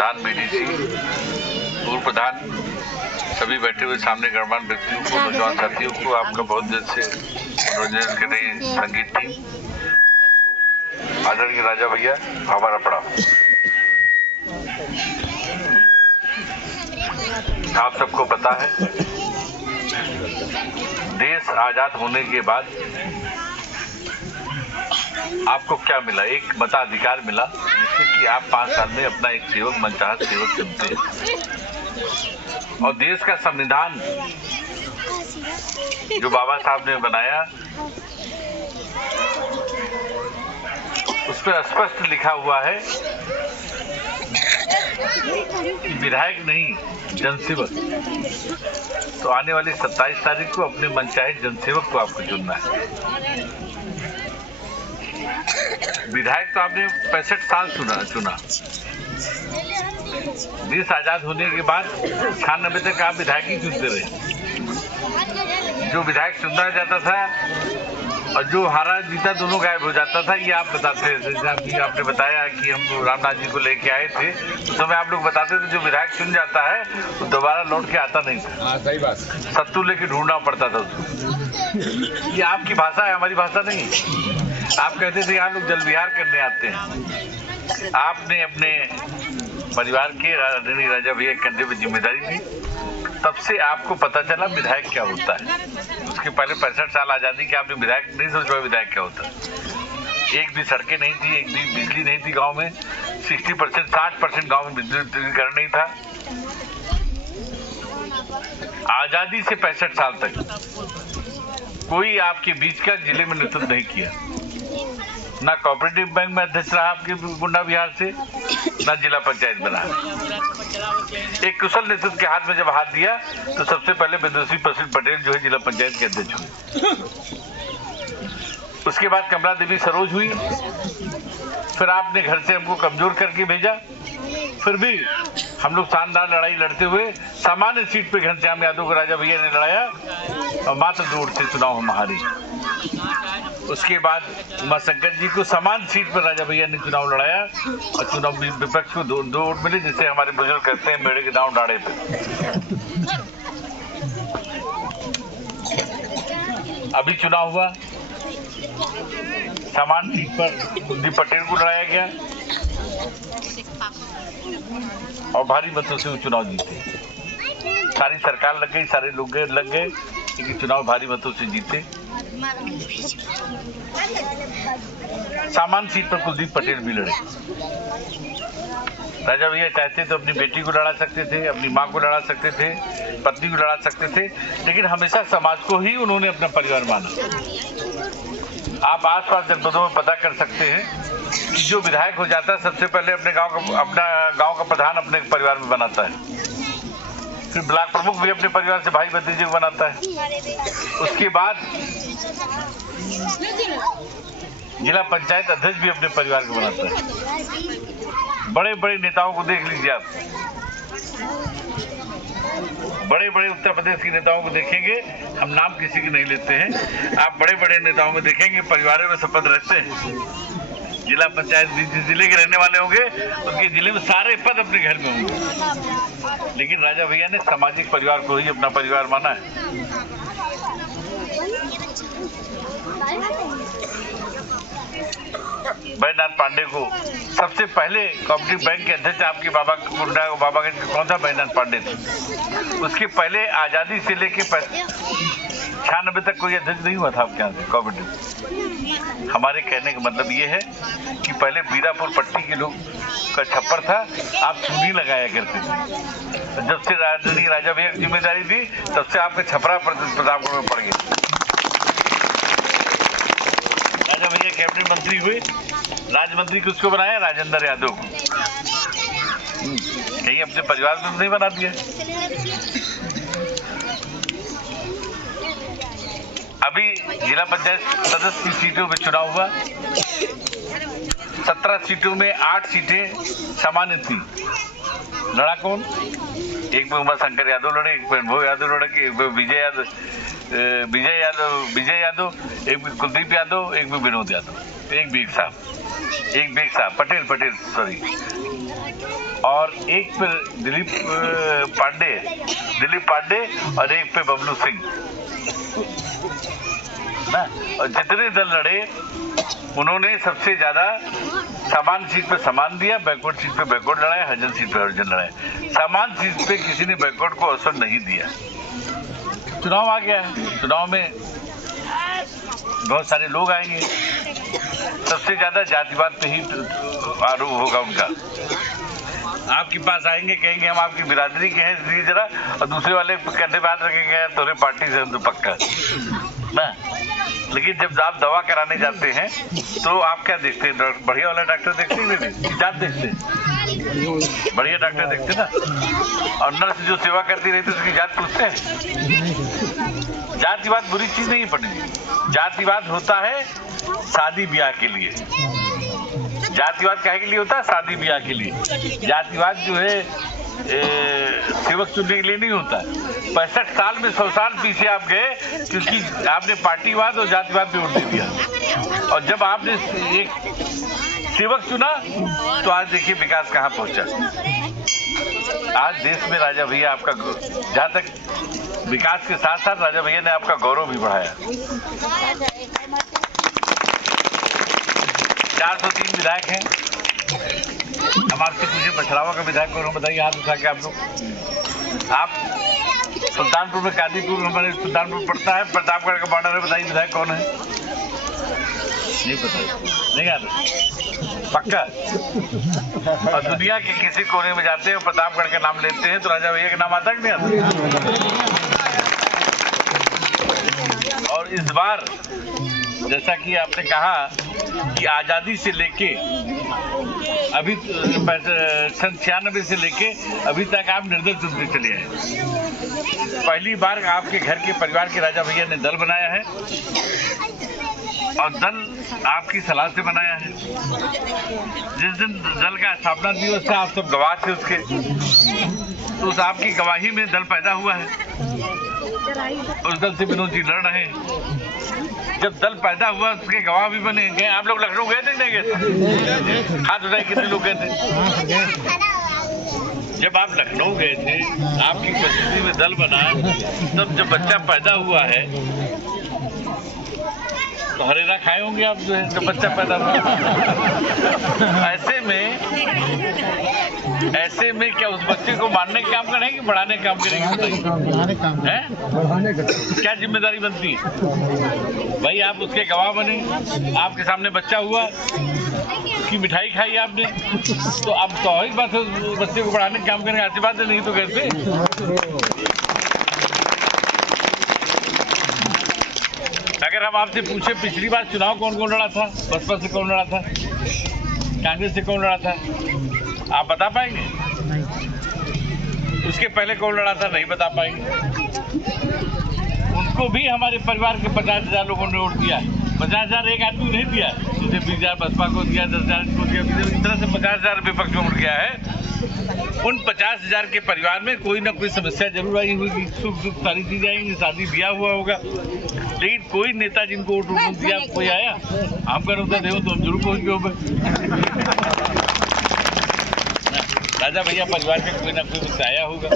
प्रधान BDC, पूर्व प्रधान, सभी बैठे हुए सामने गणमान्य व्यक्तियों को, नौजवान साथियों को, आपका बहुत दिल से मनोरंजन कर रही संगीत टीम, आदरणीय राजा भैया, हमारा प्रणाम। आप सबको पता है, देश आजाद होने के बाद आपको क्या मिला? एक मताधिकार मिला, जिससे कि आप 5 साल में अपना एक सेवक, मनचाहा सेवक चुनते हैं। और देश का संविधान जो बाबा साहब ने बनाया, उस पर स्पष्ट लिखा हुआ है कि विधायक नहीं, जनसेवक। तो आने वाली 27 तारीख को अपने मनचाहे जनसेवक को आपको चुनना है। विधायक तो आपने 65 साल चुना। देश आजाद होने के बाद 96 तक आप विधायक ही चुनते रहे। जो विधायक चुना जाता था और जो हारा जीता दोनों गायब हो जाता था, ये आप बताते थे। जैसे आपने बताया कि हम रामनाथ जी को लेके आए थे, उस समय आप लोग बताते थे जो विधायक चुन जाता है तो दोबारा लौट के आता नहीं था। सही बात। सत्तू लेके ढूंढना पड़ता था उसको। ये आपकी भाषा है, हमारी भाषा नहीं है। आप कहते थे यहाँ लोग जल विहार करने आते हैं। आपने अपने परिवार के आदरणीय राजा भैया कंधे पे जिम्मेदारी दी, तब से आपको पता चला विधायक क्या होता है। उसके पहले 65 साल आजादी के आपने विधायक नहीं सोचा विधायक क्या होता है। एक भी सड़कें नहीं थी, एक भी बिजली नहीं थी गांव में। 60% गांव में विद्युतीकरण नहीं था। आजादी से 65 साल तक कोई आपके बीच का जिले में नेतृत्व नहीं किया। ना कोऑपरेटिव बैंक में अध्यक्ष रहा आपके गुंडा बिहार से, ना जिला पंचायत बना। एक कुशल नेतृत्व के हाथ में जब हाथ दिया तो सबसे पहले विदुषी प्रसिद्ध पटेल जो है जिला पंचायत के अध्यक्ष हुए। उसके बाद कमला देवी सरोज हुई। फिर आपने घर से हमको कमजोर करके भेजा। फिर भी हम लोग शानदार लड़ाई लड़ते हुए सामान्य सीट पे घनश्याम यादव को राजा भैया ने लड़ाया और मात्र 2 वोट से चुनाव हम हारे। उसके बाद उमाशंकर जी को समान सीट पर राजा भैया ने चुनाव लड़ाया और चुनाव विपक्ष को 2 वोट मिले, जिसे हमारे बुजुर्ग कहते हैं मेड़े के दांव डाड़े पे। अभी चुनाव हुआ, समान सीट पर कुलदीप पटेल को लड़ाया गया और भारी मतों से वो चुनाव जीते। सारी सरकार लग गई, सारे लोग लग गए, लेकिन चुनाव भारी मतों से जीते। सामान सीट पर कुलदीप पटेल भी लड़े। राजा भैया चाहते तो अपनी बेटी को लड़ा सकते थे, अपनी माँ को लड़ा सकते थे, पत्नी को लड़ा सकते थे, लेकिन हमेशा समाज को ही उन्होंने अपना परिवार माना। आप आसपास जनपदों में पता कर सकते हैं कि जो विधायक हो जाता है सबसे पहले अपने गांव का प्रधान अपने परिवार में बनाता है। फिर ब्लॉक प्रमुख भी अपने परिवार से भाई भतीजे को बनाता है। उसके बाद जिला पंचायत अध्यक्ष भी अपने परिवार को बनाता है। बड़े बड़े नेताओं को देख लीजिए आप, बड़े बड़े उत्तर प्रदेश के नेताओं को देखेंगे, हम नाम किसी के नहीं लेते हैं, आप बड़े बड़े नेताओं में देखेंगे परिवारों में शपथ रहते हैं। जिला पंचायत जिस जिले के रहने वाले होंगे उनके जिले में सारे पद अपने घर में होंगे, लेकिन राजा भैया ने सामाजिक परिवार को ही अपना परिवार माना है। बैजनाथ पांडे को सबसे पहले कोऑपरेटिव बैंक के अध्यक्ष आपके बाबा के कौन था? बैजनाथ पांडे थे। उसके पहले आजादी से लेके 96 तक कोई अध्यक्ष नहीं हुआ था आपके यहाँ से कोऑपरेटिव। हमारे कहने का मतलब ये है कि पहले बीरापुर पट्टी के लोग का छप्पर था, आप चूनी लगाया करते थे। जब से राजा भैया की जिम्मेदारी दी तब से आपके छपरा प्रतापगढ़ में पड़ गए। राजा भैया कैबिनेट मंत्री हुए, राज्य मंत्री किसको बनाया? राजेंद्र यादव को। कहीं अपने परिवार में नहीं बना दिया। अभी जिला पंचायत सदस्य की सीटों में चुनाव हुआ। 17 सीटों में 8 सीटें सामान्य थी। लड़ा कौन? एक में उमाशंकर यादव लड़े, एक में अनुभव यादव लड़े, एक में विजय यादव, एक में कुलदीप यादव, एक में विनोद यादव, एक बीक साहब पटेल सॉरी। और एक पे दिलीप पांडे और एक पे बबलू सिंह ना। और जितने दल लड़े उन्होंने सबसे ज्यादा समान सीट पे समान दिया, बैकवर्ड सीट पे बैकवर्ड लड़ाया, हरिजन सीट पे हरिजन लड़ाया। समान सीट पे किसी ने बैकवर्ड को अवसर नहीं दिया। चुनाव आ गया है, चुनाव में बहुत सारे लोग आएंगे, सबसे ज्यादा जातिवाद पे ही आरोप होगा उनका। आपके पास आएंगे, कहेंगे हम आपकी बिरादरी के हैं इसलिए जरा, और दूसरे वाले कंधे पे हाथ रखेंगे तोरे पार्टी से हम तो पक्का ना। लेकिन जब आप दवा कराने जाते हैं तो आप क्या देखते हैं? बढ़िया वाला डॉक्टर देखते हैं, जात देखते हैं, बढ़िया डॉक्टर देखते ना। और नर्स जो सेवा करती रहती है उसकी जात पूछते हैं। जातिवाद बुरी चीज नहीं पड़ी। जातिवाद होता है शादी ब्याह के लिए। जातिवाद काहे के लिए होता है? शादी ब्याह के लिए। जातिवाद जो है सेवक चुनने के लिए नहीं होता। 65 साल में 100 साल पीछे आप गए क्योंकि आपने पार्टीवाद और जातिवाद पे वोट दे दिया। और जब आपने एक सेवक चुना तो आज देखिए विकास कहाँ पहुंचा। आज देश में राजा भैया आपका, जहाँ तक विकास के साथ साथ राजा भैया ने आपका गौरव भी बढ़ाया। 403 विधायक हैं। हम आपसे पूछे पछड़ावा का विधायक कौन, बताइए हाथ उठा के आप लोग। आप सुल्तानपुर में कादीपुर, हमारे सुल्तानपुर पड़ता है, प्रतापगढ़ का बॉर्डर है, बताइए विधायक कौन है? नहीं पता, नहीं याद पक्का। और दुनिया के किसी कोने में जाते हैं प्रतापगढ़ का नाम लेते हैं तो राजा भैया का नाम आता कि नहीं आता? और इस बार जैसा कि आपने कहा कि आजादी से लेके अभी सन 96 से लेके अभी तक आप निर्दल चुनते चले आए। पहली बार आपके घर के परिवार के राजा भैया ने दल बनाया है और दल आपकी सलाह से बनाया है। जिस दिन दल का स्थापना दिवस था आप सब गवाह थे उसके, तो उस आपकी गवाही में दल पैदा हुआ है। उस दल से विनोद जी लड़ रहे हैं। जब दल पैदा हुआ उसके गवाह भी बने गए। आप लोग लखनऊ गए थे नहीं गए? हाथ उठाए कितने लोग गए थे? जब आप लखनऊ गए थे, आपकी उपस्थिति में दल बना, तब जब बच्चा पैदा हुआ है तो हरेरा खाए होंगे आप जो है जब बच्चा पैदा हुआ। ऐसे में क्या उस बच्चे को मारने का काम करेंगे कि बढ़ाने का काम करेंगे? क्या जिम्मेदारी बनती है भाई? आप उसके गवाह बने, आपके सामने बच्चा हुआ, उसकी मिठाई खाई आपने, तो अब स्वाभाविक बात है उस बच्चे को बढ़ाने का काम करेंगे। ऐसी बात है, नहीं तो कैसे? अगर हम आपसे पूछे पिछली बार चुनाव कौन कौन लड़ा था, बसपा से कौन लड़ा था, कांग्रेस से कौन लड़ा था, आप बता पाएंगे? उसके पहले कौन लड़ा था, नहीं बता पाएंगे। उनको भी हमारे परिवार के 50,000 लोगों ने वोट दिया। 50,000 एक आदमी नहीं दिया, जैसे 20,000 बसपा को दिया, 10,000 को दिया, इस तरह से 50,000 विपक्ष में उठ गया है। उन 50,000 के परिवार में कोई ना कोई समस्या जरूर आई होगी, सुख दुख सारी चीजें आएंगी, शादी ब्याह हुआ होगा, लेकिन कोई नेता जिनको वोट दिया कोई आया? हम कर होता देव तो हम जरूर पहुंच गए होगा। राजा भैया परिवार में कोई ना कोई मुद्दा आया होगा,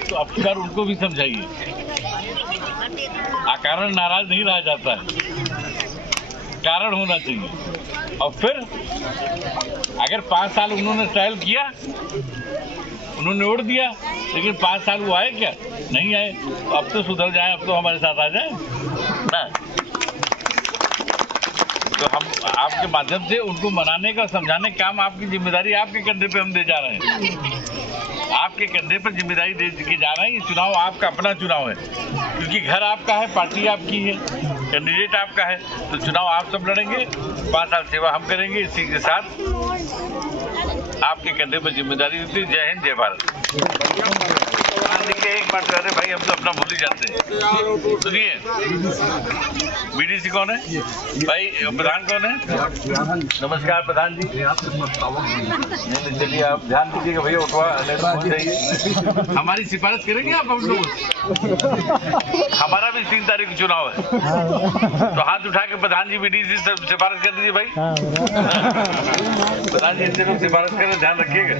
तो अब कर उनको भी समझाइए। अकारण नाराज नहीं रहा जाता है, कारण होना चाहिए। और फिर अगर 5 साल उन्होंने ट्रायल किया, उन्होंने वोट दिया, लेकिन 5 साल वो आए क्या? नहीं आए। तो अब तो सुधर जाए, अब तो हमारे साथ आ जाए ना। तो हम आपके माध्यम से उनको मनाने का, समझाने का काम, आपकी जिम्मेदारी आपके कंधे पे हम दे जा रहे हैं। आपके कंधे पर जिम्मेदारी दे के जा रहे हैं। ये चुनाव आपका अपना चुनाव है, क्योंकि घर आपका है, पार्टी आपकी है, कैंडिडेट आपका है, तो चुनाव आप सब लड़ेंगे। 5 साल सेवा हम करेंगे। इसी के साथ आपके कंधे पर जिम्मेदारी देती है। जय हिंद, जय भारत। देखिए एक बात कह रहे भाई, हम तो अपना भूल ही जाते हैं। सुनिए, बीडीसी कौन है भाई? प्रधान कौन है? नमस्कार प्रधान जी। चलिए आप ध्यान दीजिएगा भैया, उठवा चाहिए। हमारी सिफारिश करेंगे आप हम लोग? हमारा भी 3 तारीख को चुनाव है, तो हाथ उठा के प्रधान जी बीडीसी से सिफारिश कर दीजिए भाई। प्रधान जी इनसे लोग सिफारिश करें, ध्यान रखिएगा।